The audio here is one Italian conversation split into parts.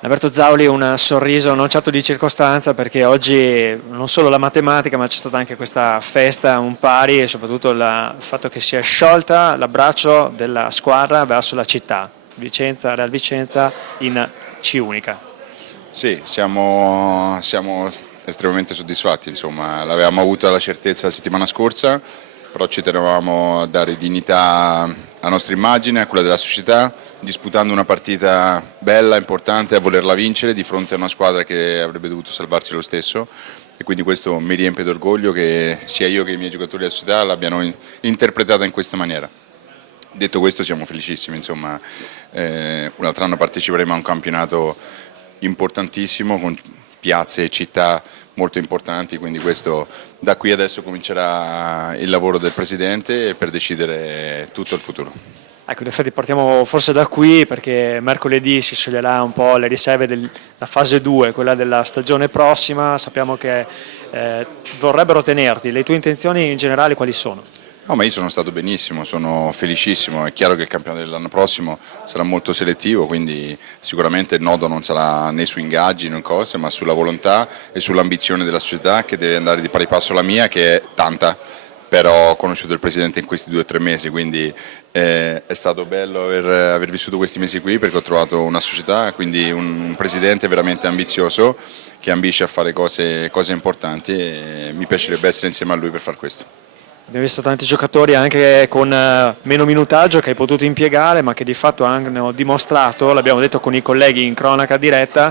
Alberto Zauli, un sorriso non certo di circostanza, perché oggi non solo la matematica ma c'è stata anche questa festa un pari e soprattutto il fatto che si è sciolta l'abbraccio della squadra verso la città, Real Vicenza in C unica. Sì, siamo estremamente soddisfatti, insomma, l'avevamo avuta la certezza la settimana scorsa, però ci tenevamo a dare dignità alla nostra immagine, a quella della società, disputando una partita bella, importante, a volerla vincere di fronte a una squadra che avrebbe dovuto salvarsi lo stesso, e quindi questo mi riempie d'orgoglio che sia io che i miei giocatori della società l'abbiano interpretata in questa maniera. Detto questo, siamo felicissimi, insomma, un altro anno parteciperemo a un campionato importantissimo con piazze e città molto importanti, quindi questo, da qui adesso comincerà il lavoro del Presidente per decidere tutto il futuro. Ecco, in effetti partiamo forse da qui, perché mercoledì si scioglierà un po' le riserve della fase 2, quella della stagione prossima. Sappiamo che vorrebbero tenerti, le tue intenzioni in generale quali sono? No, ma io sono stato benissimo, sono felicissimo, è chiaro che il campionato dell'anno prossimo sarà molto selettivo, quindi sicuramente il nodo non sarà né su ingaggi né cose, ma sulla volontà e sull'ambizione della società, che deve andare di pari passo alla mia, che è tanta, però ho conosciuto il Presidente in questi 2 o 3 mesi, quindi è stato bello aver vissuto questi mesi qui, perché ho trovato una società, quindi un Presidente veramente ambizioso, che ambisce a fare cose importanti, e mi piacerebbe essere insieme a lui per far questo. Abbiamo visto tanti giocatori anche con meno minutaggio che hai potuto impiegare, ma che di fatto hanno dimostrato, l'abbiamo detto con i colleghi in cronaca diretta,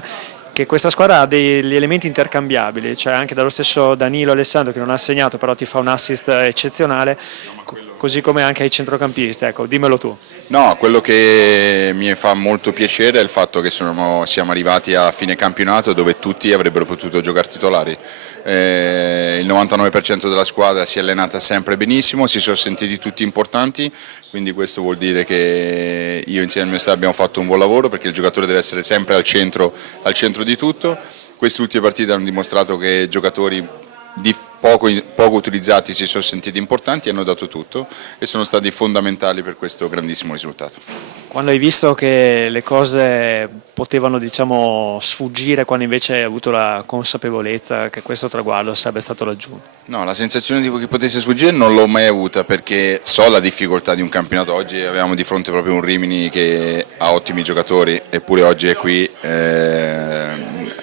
che questa squadra ha degli elementi intercambiabili, cioè anche dallo stesso Danilo Alessandro, che non ha segnato però ti fa un assist eccezionale, così come anche ai centrocampisti. Ecco, dimmelo tu. No, quello che mi fa molto piacere è il fatto che siamo arrivati a fine campionato dove tutti avrebbero potuto giocare titolari. Il 99% della squadra si è allenata sempre benissimo, si sono sentiti tutti importanti, quindi questo vuol dire che io insieme al mio staff abbiamo fatto un buon lavoro, perché il giocatore deve essere sempre al centro di tutto. Queste ultime partite hanno dimostrato che giocatori poco utilizzati si sono sentiti importanti, hanno dato tutto e sono stati fondamentali per questo grandissimo risultato. Quando hai visto che le cose potevano, diciamo, sfuggire, quando invece hai avuto la consapevolezza che questo traguardo sarebbe stato raggiunto? No, la sensazione di che potesse sfuggire non l'ho mai avuta, perché so la difficoltà di un campionato. Oggi avevamo di fronte proprio un Rimini che ha ottimi giocatori, eppure oggi è qui,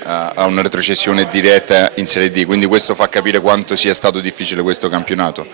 ha una retrocessione diretta in Serie D, quindi questo fa capire quanto sia stato difficile questo campionato.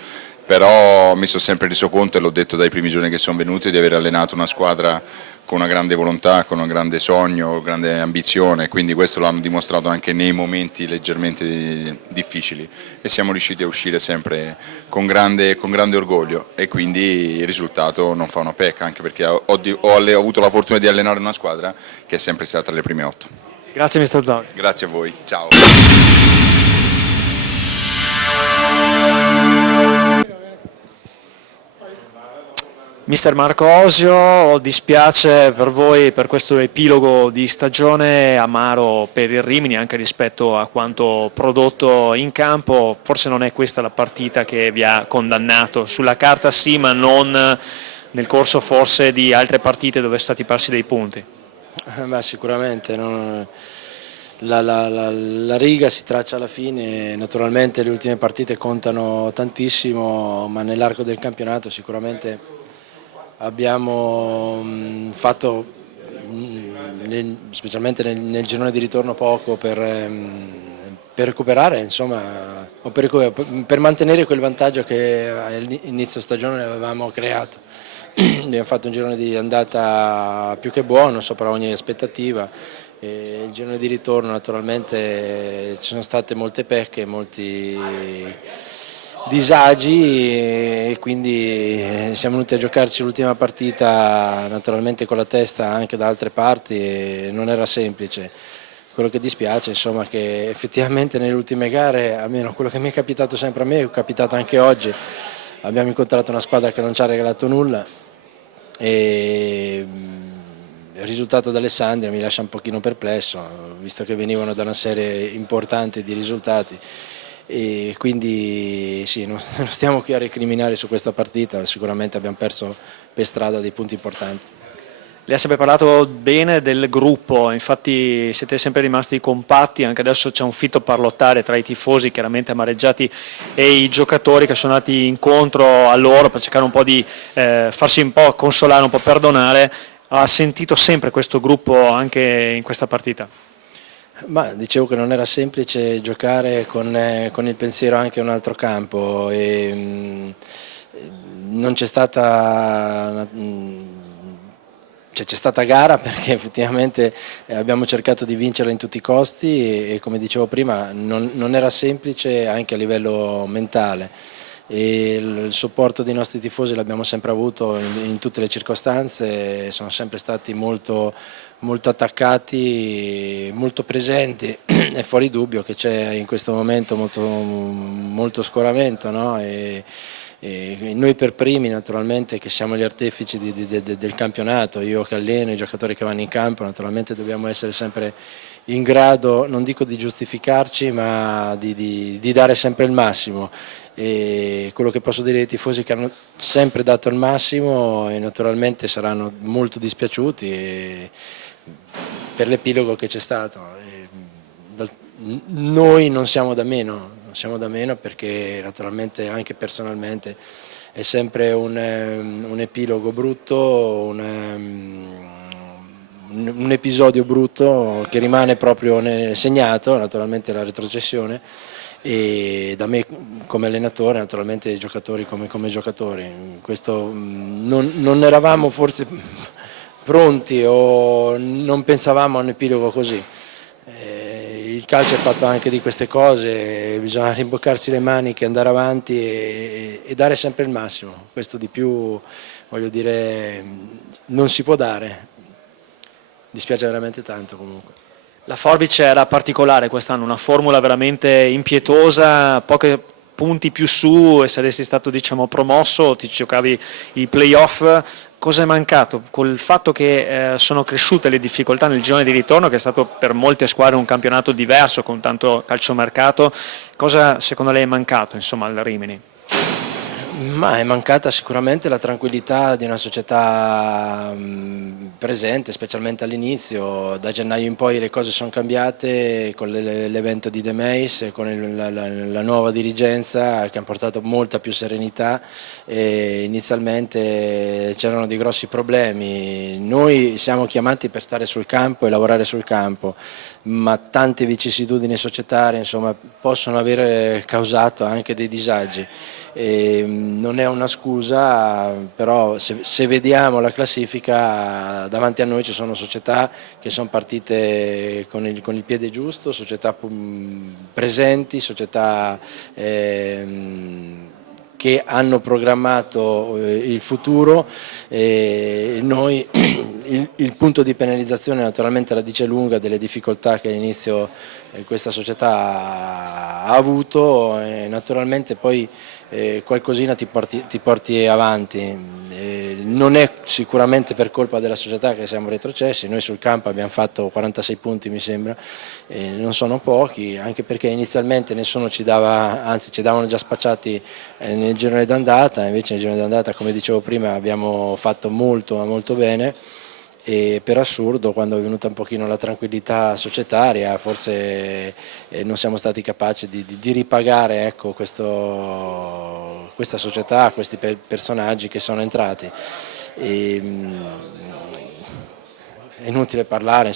Però mi sono sempre reso conto, e l'ho detto dai primi giorni che sono venuti, di aver allenato una squadra con una grande volontà, con un grande sogno, grande ambizione, quindi questo l'hanno dimostrato anche nei momenti leggermente difficili, e siamo riusciti a uscire sempre con grande orgoglio, e quindi il risultato non fa una pecca, anche perché ho avuto la fortuna di allenare una squadra che è sempre stata tra le prime 8. Grazie mister Zauli. Grazie a voi, ciao. Mister Marco Osio, dispiace per voi per questo epilogo di stagione amaro per il Rimini, anche rispetto a quanto prodotto in campo. Forse non è questa la partita che vi ha condannato, sulla carta sì, ma non nel corso forse di altre partite dove sono stati persi dei punti. Beh, sicuramente la riga si traccia alla fine, naturalmente le ultime partite contano tantissimo, ma nell'arco del campionato sicuramente abbiamo fatto, specialmente nel girone di ritorno, poco per recuperare, insomma, o per mantenere quel vantaggio che all'inizio stagione avevamo creato. Abbiamo fatto un girone di andata più che buono, sopra ogni aspettativa. E il girone di ritorno naturalmente ci sono state molte pecche, molti disagi, e quindi siamo venuti a giocarci l'ultima partita naturalmente con la testa anche da altre parti, e non era semplice. Quello che dispiace, insomma, che effettivamente nelle ultime gare, almeno quello che mi è capitato sempre a me, è capitato anche oggi, abbiamo incontrato una squadra che non ci ha regalato nulla, e il risultato d'Alessandria mi lascia un pochino perplesso, visto che venivano da una serie importante di risultati, e quindi sì, non stiamo qui a recriminare su questa partita, sicuramente abbiamo perso per strada dei punti importanti. Lei ha sempre parlato bene del gruppo, infatti siete sempre rimasti compatti, anche adesso c'è un fitto parlottare tra i tifosi chiaramente amareggiati e i giocatori che sono andati incontro a loro per cercare un po' di farsi un po' consolare, un po' perdonare. Ha sentito sempre questo gruppo anche in questa partita? Ma dicevo che non era semplice giocare con il pensiero anche a un altro campo e non c'è stata c'è stata gara perché effettivamente abbiamo cercato di vincerla in tutti i costi e come dicevo prima non era semplice anche a livello mentale, e il supporto dei nostri tifosi l'abbiamo sempre avuto in tutte le circostanze, sono sempre stati molto attaccati, molto presenti. È fuori dubbio che c'è in questo momento molto scoramento, no? E noi per primi naturalmente, che siamo gli artefici del campionato, io che alleno, i giocatori che vanno in campo, naturalmente dobbiamo essere sempre in grado, non dico di giustificarci, ma di dare sempre il massimo. E quello che posso dire ai tifosi è che hanno sempre dato il massimo e naturalmente saranno molto dispiaciuti per l'epilogo che c'è stato. Noi non siamo da meno, perché naturalmente anche personalmente è sempre un epilogo brutto, un episodio brutto che rimane proprio segnato, naturalmente la retrocessione, e da me come allenatore, naturalmente i giocatori come giocatori. Questo non eravamo forse pronti o non pensavamo a un epilogo così. Il calcio è fatto anche di queste cose, bisogna rimboccarsi le maniche, andare avanti e dare sempre il massimo. Questo di più, voglio dire, non si può dare. Dispiace veramente tanto comunque. La forbice era particolare quest'anno, una formula veramente impietosa, pochi punti più su e saresti stato promosso, ti giocavi i playoff. Cosa è mancato? Col fatto che sono cresciute le difficoltà nel girone di ritorno, che è stato per molte squadre un campionato diverso con tanto calciomercato, cosa secondo lei è mancato al Rimini? Ma è mancata sicuramente la tranquillità di una società presente, specialmente all'inizio. Da gennaio in poi le cose sono cambiate con l'evento di De Meis, con la nuova dirigenza che ha portato molta più serenità. E inizialmente c'erano dei grossi problemi. Noi siamo chiamati per stare sul campo e lavorare sul campo, ma tante vicissitudini societarie possono aver causato anche dei disagi. Non è una scusa, però se vediamo la classifica davanti a noi ci sono società che sono partite con il piede giusto, società presenti, società che hanno programmato il futuro. Noi il punto di penalizzazione naturalmente la dice lunga delle difficoltà che all'inizio questa società ha avuto, e naturalmente poi qualcosina ti porti avanti. Non è sicuramente per colpa della società che siamo retrocessi, noi sul campo abbiamo fatto 46 punti mi sembra, non sono pochi, anche perché inizialmente nessuno ci dava, anzi ci davano già spacciati nel girone d'andata, invece nel girone d'andata, come dicevo prima, abbiamo fatto molto bene. E per assurdo, quando è venuta un pochino la tranquillità societaria, forse non siamo stati capaci di ripagare questa società, questi personaggi che sono entrati. È inutile parlare,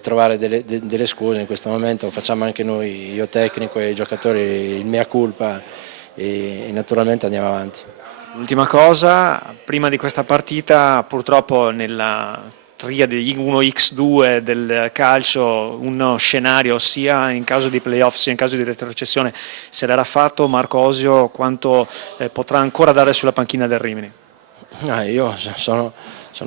trovare delle scuse in questo momento, facciamo anche noi, io tecnico e i giocatori, il mea culpa, e naturalmente andiamo avanti. L'ultima cosa, prima di questa partita purtroppo nella triade 1x2 del calcio uno scenario sia in caso di playoff sia in caso di retrocessione se l'era fatto. Marco Osio quanto potrà ancora dare sulla panchina del Rimini? Io sono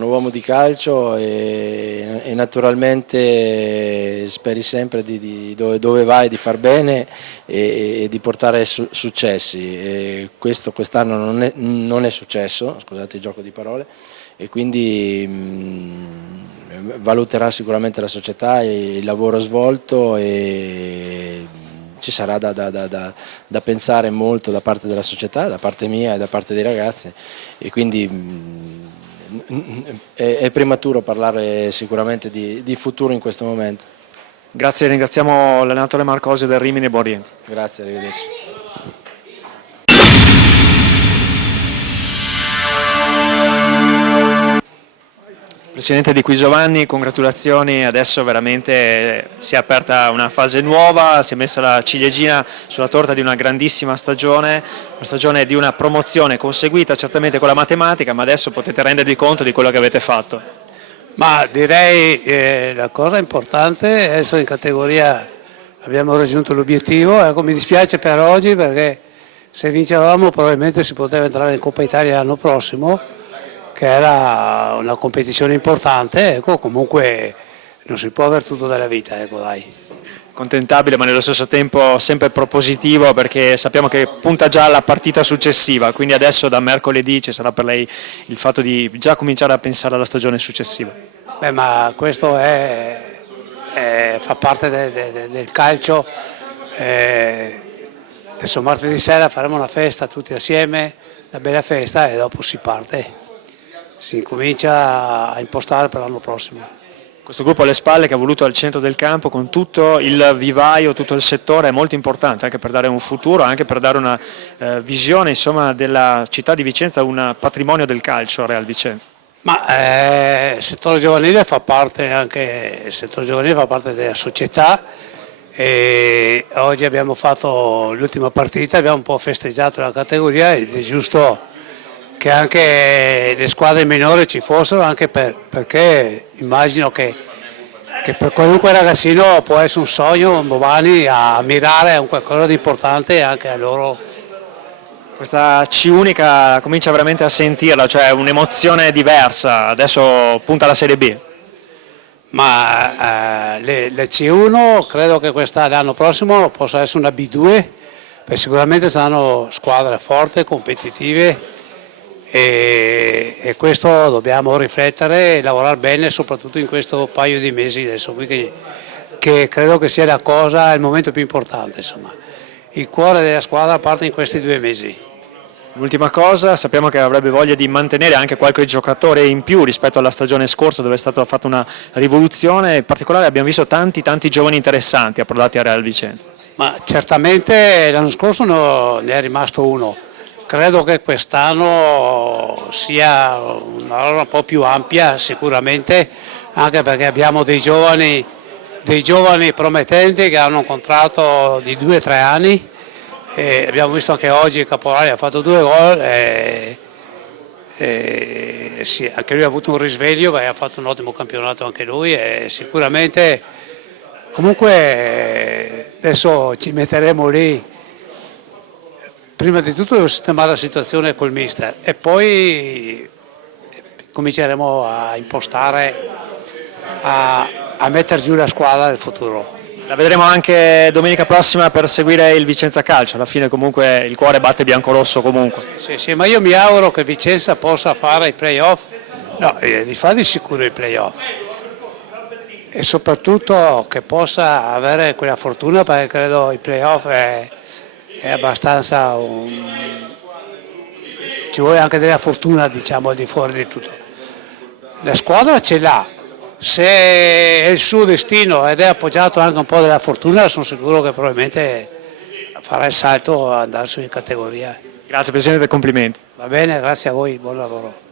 uomo di calcio e naturalmente speri sempre di dove vai di far bene e di portare successi. E questo quest'anno non è successo, scusate il gioco di parole, e quindi valuterà sicuramente la società e il lavoro svolto, e ci sarà da pensare molto da parte della società, da parte mia e da parte dei ragazzi, e quindi è prematuro parlare sicuramente di futuro in questo momento. Grazie, ringraziamo l'allenatore Marcosio del Rimini e buon rientro. Grazie, arrivederci. Presidente Di Qui Giovanni, congratulazioni, adesso veramente si è aperta una fase nuova, si è messa la ciliegina sulla torta di una grandissima stagione, una stagione di una promozione conseguita certamente con la matematica, ma adesso potete rendervi conto di quello che avete fatto. Ma direi che la cosa importante è essere in categoria, abbiamo raggiunto l'obiettivo, ecco, mi dispiace per oggi perché se vincevamo probabilmente si poteva entrare in Coppa Italia l'anno prossimo, che era una competizione importante, ecco, comunque non si può avere tutto dalla vita, ecco, dai. Contentabile ma nello stesso tempo sempre propositivo, perché sappiamo che punta già alla partita successiva, quindi adesso da mercoledì ci sarà per lei il fatto di già cominciare a pensare alla stagione successiva. Beh, ma questo fa parte del calcio. Adesso martedì sera faremo una festa tutti assieme, una bella festa, e dopo si parte, si comincia a impostare per l'anno prossimo. Questo gruppo alle spalle che ha voluto al centro del campo con tutto il vivaio, tutto il settore è molto importante anche per dare un futuro, anche per dare una visione insomma, della città di Vicenza, un patrimonio del calcio a Real Vicenza. Ma il settore giovanile fa parte della società, e oggi abbiamo fatto l'ultima partita, abbiamo un po' festeggiato la categoria ed è giusto che anche le squadre minori ci fossero, anche perché immagino che per qualunque ragazzino può essere un sogno domani a ammirare un qualcosa di importante anche a loro. Questa C unica comincia veramente a sentirla, cioè un'emozione diversa, adesso punta alla Serie B. Ma le C1 credo che l'anno prossimo possa essere una B2, perché sicuramente saranno squadre forti, competitive, e questo dobbiamo riflettere e lavorare bene soprattutto in questo paio di mesi adesso qui, che credo che sia il momento più importante, insomma. Il cuore della squadra parte in questi 2 mesi. L'ultima cosa, sappiamo che avrebbe voglia di mantenere anche qualche giocatore in più rispetto alla stagione scorsa dove è stata fatta una rivoluzione, in particolare abbiamo visto tanti giovani interessanti approdati a Real Vicenza. Ma certamente l'anno scorso ne è rimasto uno. Credo che quest'anno sia una roba un po' più ampia sicuramente, anche perché abbiamo dei giovani promettenti che hanno un contratto di 2 o 3 anni, e abbiamo visto anche oggi Caporali ha fatto 2 gol, sì, anche lui ha avuto un risveglio, ha fatto un ottimo campionato anche lui, e sicuramente comunque adesso ci metteremo lì. Prima di tutto devo sistemare la situazione col mister e poi cominceremo a impostare, a mettere giù la squadra del futuro. La vedremo anche domenica prossima per seguire il Vicenza Calcio, alla fine comunque il cuore batte biancorosso comunque. Sì, ma io mi auguro che Vicenza possa fare i playoff, no, li fa di sicuro i playoff, e soprattutto che possa avere quella fortuna, perché credo i playoff è abbastanza ci vuole anche della fortuna, diciamo, al di fuori di tutto. La squadra ce l'ha, se è il suo destino ed è appoggiato anche un po' della fortuna, sono sicuro che probabilmente farà il salto ad andare su in categoria. Grazie Presidente, complimenti. Va bene, grazie a voi, buon lavoro.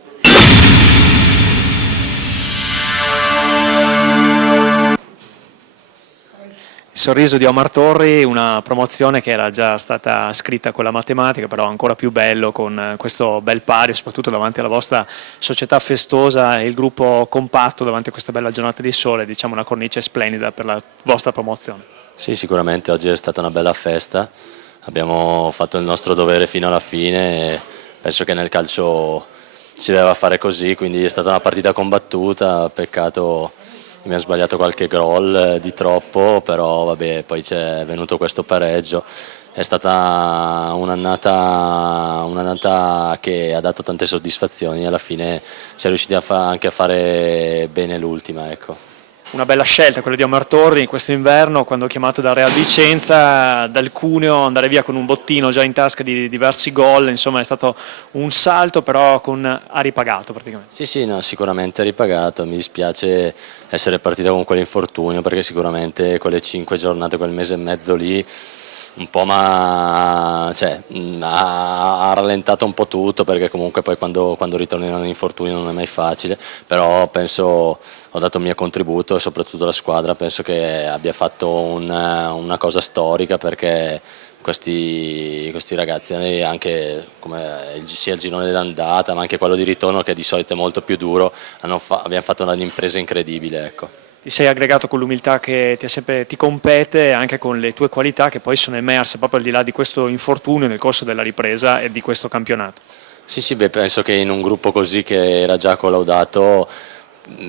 Il sorriso di Omar Torri, una promozione che era già stata scritta con la matematica, però ancora più bello con questo bel pari, soprattutto davanti alla vostra società festosa e il gruppo compatto davanti a questa bella giornata di sole, diciamo una cornice splendida per la vostra promozione. Sì, sicuramente oggi è stata una bella festa, abbiamo fatto il nostro dovere fino alla fine e penso che nel calcio si deve fare così, quindi è stata una partita combattuta, peccato abbiamo sbagliato qualche gol di troppo, però vabbè, poi c'è venuto questo pareggio è stata un'annata che ha dato tante soddisfazioni e alla fine si è riusciti anche a fare bene l'ultima, ecco. Una bella scelta quella di Omar Torri in questo inverno, quando chiamato da Real Vicenza, dal Cuneo, andare via con un bottino già in tasca di diversi gol, insomma è stato un salto, però ha ripagato praticamente. Sì, no, sicuramente ripagato, mi dispiace essere partita con quell'infortunio perché sicuramente quelle 5 giornate, quel mese e mezzo lì un po' ha rallentato un po' tutto, perché comunque poi quando ritorni da un infortunio non è mai facile, però penso ho dato il mio contributo e soprattutto la squadra penso che abbia fatto una cosa storica, perché questi ragazzi, anche come sia il girone d'andata ma anche quello di ritorno, che di solito è molto più duro, abbiamo fatto un'impresa incredibile, ecco. Ti sei aggregato con l'umiltà che ti compete, anche con le tue qualità che poi sono emerse proprio al di là di questo infortunio nel corso della ripresa e di questo campionato. Sì, penso che in un gruppo così che era già collaudato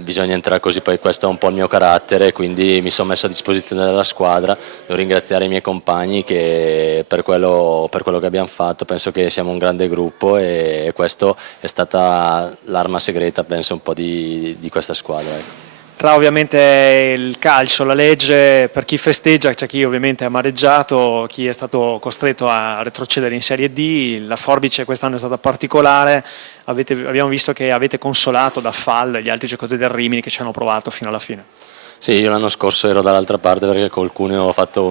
bisogna entrare così, poi questo è un po' il mio carattere, quindi mi sono messo a disposizione della squadra. Devo ringraziare i miei compagni che per quello che abbiamo fatto, penso che siamo un grande gruppo e questo è stata l'arma segreta, penso, un po' di questa squadra, ecco. Tra ovviamente il calcio, la legge, per chi festeggia c'è chi ovviamente ha amareggiato, chi è stato costretto a retrocedere in Serie D, la forbice quest'anno è stata particolare, abbiamo visto che avete consolato da Fall gli altri giocatori del Rimini che ci hanno provato fino alla fine. Sì, io l'anno scorso ero dall'altra parte perché col Cuneo ho fatto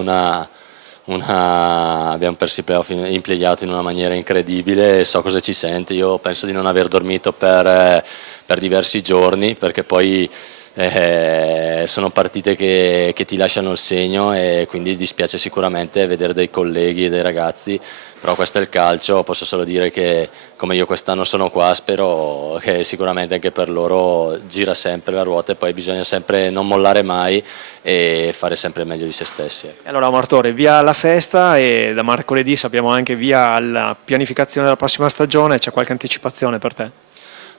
abbiamo perso i playoff in play-out in una maniera incredibile, so cosa ci sente. Io penso di non aver dormito per diversi giorni, perché poi sono partite che ti lasciano il segno e quindi dispiace sicuramente vedere dei colleghi e dei ragazzi, però questo è il calcio. Posso solo dire che come io quest'anno sono qua, spero che sicuramente anche per loro gira sempre la ruota e poi bisogna sempre non mollare mai e fare sempre il meglio di se stessi. Allora Omar Torri, via alla festa, e da mercoledì sappiamo anche via alla pianificazione della prossima stagione. C'è qualche anticipazione per te?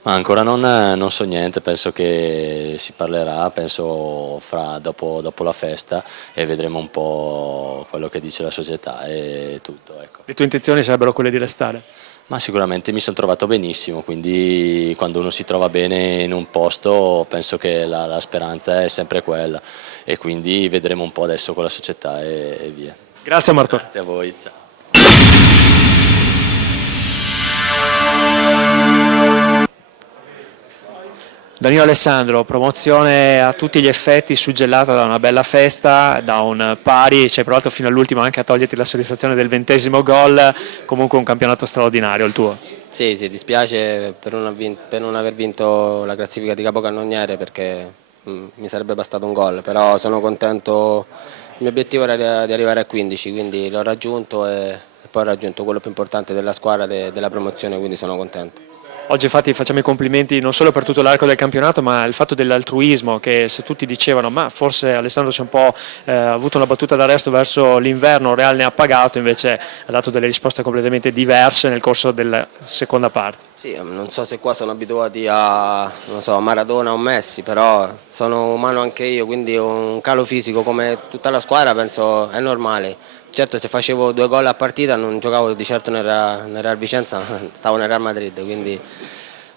Ma ancora non so niente, penso che si parlerà, penso dopo la festa, e vedremo un po' quello che dice la società e tutto, ecco. Le tue intenzioni sarebbero quelle di restare? Ma sicuramente mi sono trovato benissimo, quindi quando uno si trova bene in un posto penso che la speranza è sempre quella, e quindi vedremo un po' adesso con la società e via. Grazie Omar Torri. Grazie a voi, ciao. Danilo Alessandro, promozione a tutti gli effetti, suggellata da una bella festa, da un pari, ci hai provato fino all'ultimo anche a toglierti la soddisfazione del 20° gol, comunque un campionato straordinario il tuo. Sì, dispiace per non aver vinto la classifica di capocannoniere, perché mi sarebbe bastato un gol, però sono contento, il mio obiettivo era di arrivare a 15, quindi l'ho raggiunto e poi ho raggiunto quello più importante della squadra, della promozione, quindi sono contento. Oggi infatti facciamo i complimenti non solo per tutto l'arco del campionato, ma il fatto dell'altruismo, che se tutti dicevano ma forse Alessandro si è un po' avuto una battuta d'arresto verso l'inverno, Real ne ha pagato, invece ha dato delle risposte completamente diverse nel corso della seconda parte. Sì, non so se qua sono abituati a Maradona o Messi, però sono umano anche io, quindi un calo fisico come tutta la squadra penso è normale. Certo, se facevo 2 gol a partita non giocavo di certo nel Real Vicenza, stavo nel Real Madrid, quindi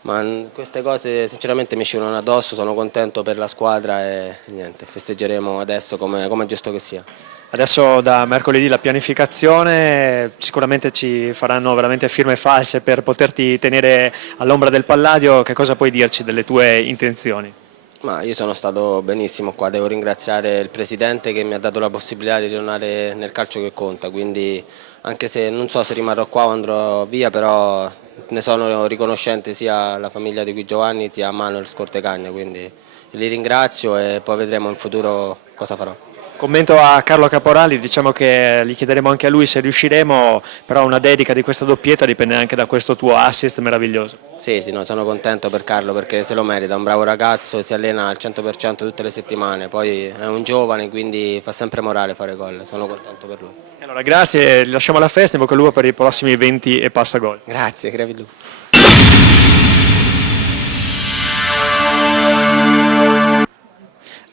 ma queste cose sinceramente mi scivolano addosso, sono contento per la squadra e niente, festeggeremo adesso come è giusto che sia. Adesso da mercoledì la pianificazione, sicuramente ci faranno veramente firme false per poterti tenere all'ombra del Palladio. Che cosa puoi dirci delle tue intenzioni? Ma io sono stato benissimo qua, devo ringraziare il presidente che mi ha dato la possibilità di tornare nel calcio che conta, quindi anche se non so se rimarrò qua o andrò via, però ne sono riconoscente sia alla famiglia di Qui Giovanni sia a Manuel Scortecagna, quindi li ringrazio e poi vedremo in futuro cosa farò. Commento a Carlo Caporali, diciamo che gli chiederemo anche a lui se riusciremo, però una dedica di questa doppietta dipende anche da questo tuo assist meraviglioso. Sì, no, sono contento per Carlo perché se lo merita, è un bravo ragazzo, si allena al 100% tutte le settimane, poi è un giovane quindi fa sempre morale fare gol, sono contento per lui. Allora grazie, lasciamo la festa, in bocca al lupo per i prossimi 20 e passa gol. Grazie, crepi lui.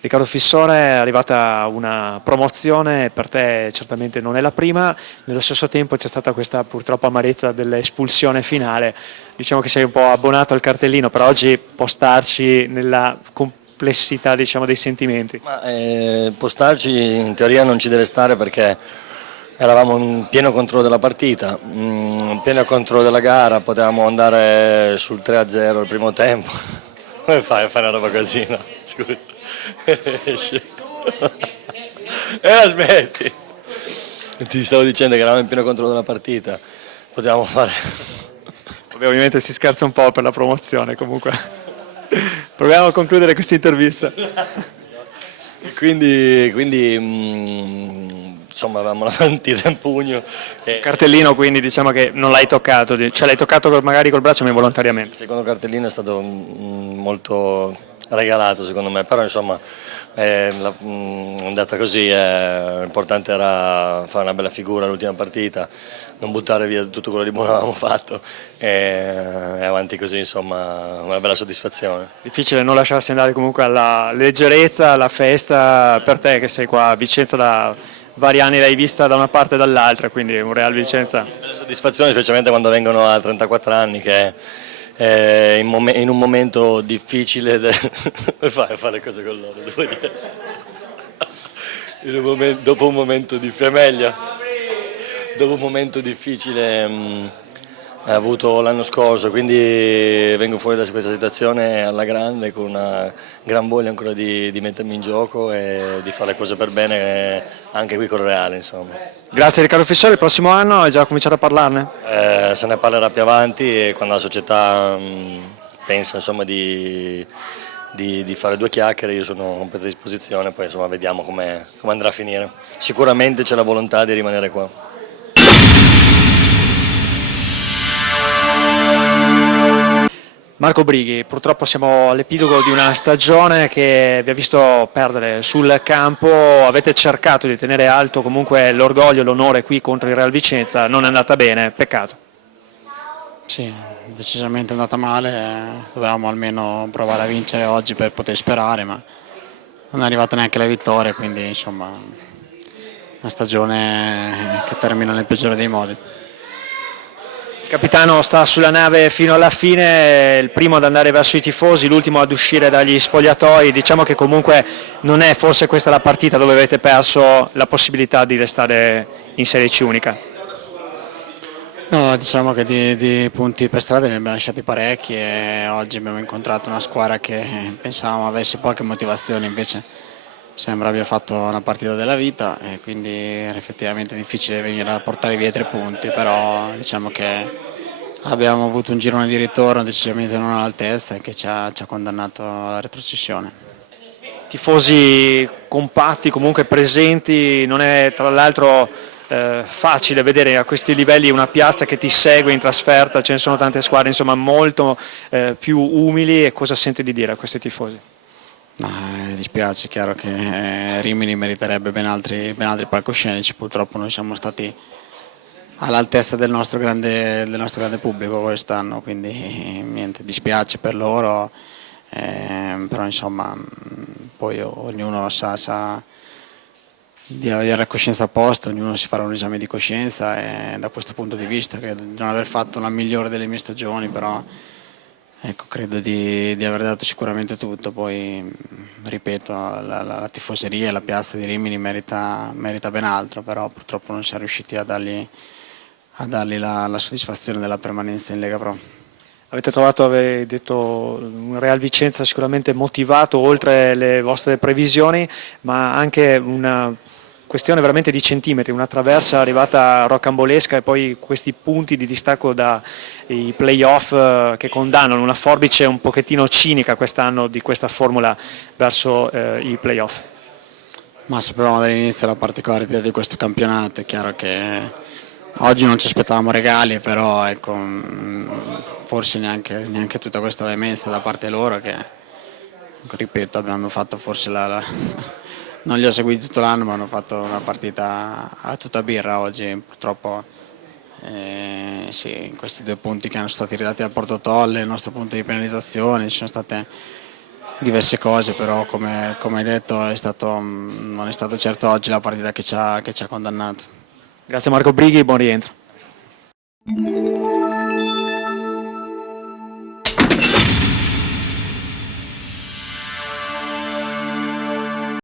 Riccardo Fissone, è arrivata una promozione, per te certamente non è la prima, nello stesso tempo c'è stata questa purtroppo amarezza dell'espulsione finale, diciamo che sei un po' abbonato al cartellino, però oggi può starci nella complessità, diciamo, dei sentimenti. Può starci, in teoria non ci deve stare perché eravamo in pieno controllo della partita, in pieno controllo della gara, potevamo andare sul 3-0 il primo tempo. Come fai a fare una roba così, no? Scusa. Smetti. Ti stavo dicendo che eravamo in pieno controllo della partita, potevamo fare... Ovviamente si scherza un po' per la promozione, comunque proviamo a concludere questa intervista. Quindi insomma avevamo la partita in pugno. Cartellino, quindi diciamo che non l'hai toccato, cioè l'hai toccato magari col braccio ma involontariamente. Il secondo cartellino è stato molto regalato secondo me, però insomma è andata così, l'importante era fare una bella figura l'ultima partita, non buttare via tutto quello di buono che avevamo fatto e avanti così, insomma una bella soddisfazione. Difficile non lasciarsi andare comunque alla leggerezza, alla festa, per te che sei qua a Vicenza da vari anni, l'hai vista da una parte e dall'altra, quindi un Real Vicenza. Bella soddisfazione specialmente quando vengono a 34 anni che in un momento difficile come fai a fare le cose con loro? Devo dire. Dopo un momento difficile, meglio. Dopo un momento difficile avuto l'anno scorso, quindi vengo fuori da questa situazione alla grande con una gran voglia ancora di mettermi in gioco e di fare le cose per bene anche qui col Reale, insomma. Grazie Riccardo Fissone, il prossimo anno hai già cominciato a parlarne? Se ne parlerà più avanti e quando la società pensa insomma di fare due chiacchiere io sono a completa disposizione, poi insomma vediamo come andrà a finire. Sicuramente c'è la volontà di rimanere qua. Marco Brighi, purtroppo siamo all'epilogo di una stagione che vi ha visto perdere sul campo, avete cercato di tenere alto comunque l'orgoglio, l'onore qui contro il Real Vicenza, non è andata bene, peccato. Sì, decisamente è andata male, dovevamo almeno provare a vincere oggi per poter sperare, ma non è arrivata neanche la vittoria, quindi insomma una stagione che termina nel peggiore dei modi. Il capitano sta sulla nave fino alla fine, il primo ad andare verso i tifosi, l'ultimo ad uscire dagli spogliatoi, diciamo che comunque non è forse questa la partita dove avete perso la possibilità di restare in Serie C unica. No, diciamo che di punti per strada ne abbiamo lasciati parecchi e oggi abbiamo incontrato una squadra che pensavamo avesse poche motivazioni, invece sembra abbia fatto una partita della vita e quindi era effettivamente difficile venire a portare via 3 punti, però diciamo che abbiamo avuto un girone di ritorno decisamente non all'altezza e che ci ha condannato alla retrocessione. Tifosi compatti, comunque presenti, non è tra l'altro facile vedere a questi livelli una piazza che ti segue in trasferta, ce ne sono tante squadre insomma molto più umili, e cosa senti di dire a questi tifosi? Dispiace, è chiaro che Rimini meriterebbe ben altri palcoscenici, purtroppo noi siamo stati all'altezza del nostro grande pubblico quest'anno, quindi niente, dispiace per loro, però insomma poi ognuno sa di avere la coscienza a posto, ognuno si farà un esame di coscienza e da questo punto di vista credo di non aver fatto la migliore delle mie stagioni, però ecco, credo di aver dato sicuramente tutto, poi ripeto la tifoseria e la piazza di Rimini merita ben altro, però purtroppo non siamo riusciti a dargli la soddisfazione della permanenza in Lega Pro. Avete trovato, avevi detto, un Real Vicenza sicuramente motivato oltre le vostre previsioni, ma anche una questione veramente di centimetri, una traversa arrivata rocambolesca e poi questi punti di distacco dai play-off che condannano, una forbice un pochettino cinica quest'anno di questa formula verso i play-off. Ma sapevamo dall'inizio la particolarità di questo campionato, è chiaro che oggi non ci aspettavamo regali, però ecco, forse neanche tutta questa veemenza da parte loro che, ripeto, abbiamo fatto forse non li ho seguiti tutto l'anno, ma hanno fatto una partita a tutta birra oggi, purtroppo sì, questi 2 punti che hanno stati ridati a Porto Tolle, il nostro punto di penalizzazione, ci sono state diverse cose, però come hai detto non è stato certo oggi la partita che ci ha condannato. Grazie Marco Brighi, buon rientro.